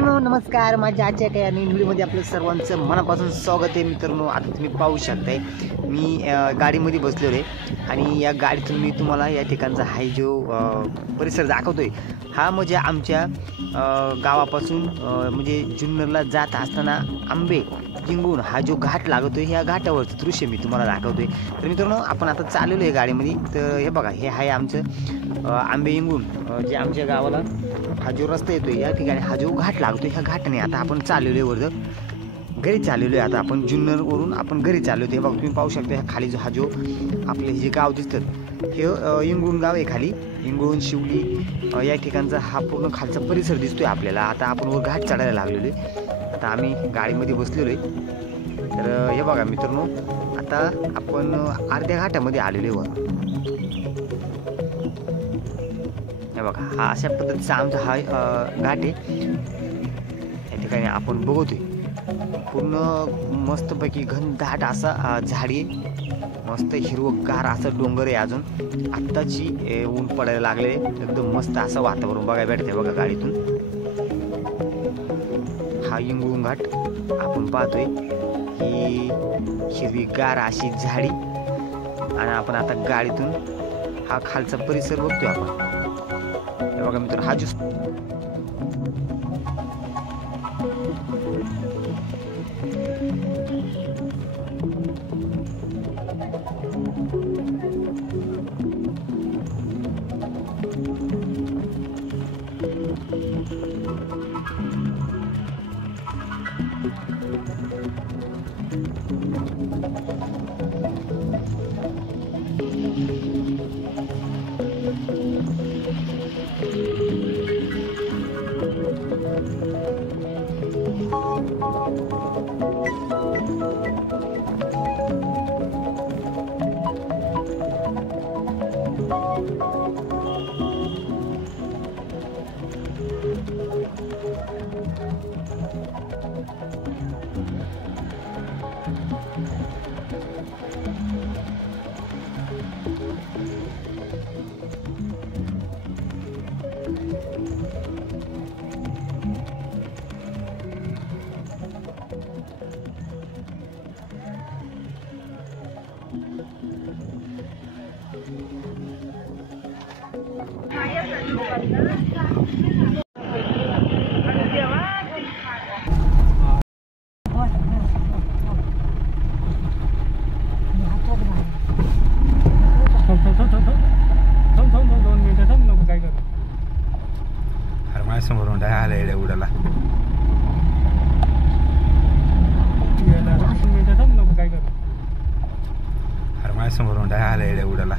मित्रांनो नमस्कार, माझ्या आजच्या काही नवीन व्हिडिओमध्ये आपलं सर्वांचं मनापासून स्वागत आहे. मित्रांनो आता तुम्ही पाहू शकताय मी गाडीमध्ये बसलेलो आहे आणि या गाडीतून मी तुम्हाला या ठिकाणचा हाय जो परिसर दाखवतोय. हा म्हणजे आमच्या गावापासून म्हणजे जुन्नरला जात असताना आंबे जिंगून हा जो घाट लागतोय ह्या घाटावरचं दृश्य मी तुम्हाला दाखवतोय. तर मित्रांनो आपण आता चाललेलो आहे गाडीमध्ये. तर हे बघा, हे आहे आमचं आंबे जिंगून जे आमच्या गावाला हा जो रस्ता येतोय या ठिकाणी हा जो घाट लागतोय ह्या घाटाने आता आपण चाललेलो आहे घरी चाललेलो आहे. आता आपण जुन्नरवरून आपण घरी चाललो आहे. बघा तुम्ही पाहू शकता ह्या खाली जो हा जो आपले जे गाव दिसतं हे इंगळूण गाव आहे. खाली इंगळूण शिवली या ठिकाणचा हा पूर्ण खालचा परिसर दिसतोय आपल्याला. आता आपण वर घाट चढायला लागलेलो आहे. आता आम्ही गाडीमध्ये बसलेलो आहे. तर हे बघा मित्रांनो आता आपण अर्ध्या घाटामध्ये आलेलो आहे. हे बघा हा अशा पद्धतीचा आमचा हा घाट आहे. या ठिकाणी आपण बघतोय पूर्ण मस्तपैकी घनदाट असा झाडी, मस्त हिरवगार असं डोंगर आहे. अजून आत्ताची ऊन पडायला लागले, एकदम मस्त असं वातावरण बघायला भेटतंय. बघा गाडीतून हा इंगळूण घाट आपण पाहतोय, ही हिरवीगार अशी झाडी आणि आपण आता गाडीतून हा खालचा परिसर बघतोय आपण. हे बघा मित्र हा जो समोरून डायला येड्या उडाला हर माझ्या समोरून डायला येड्या उडाला.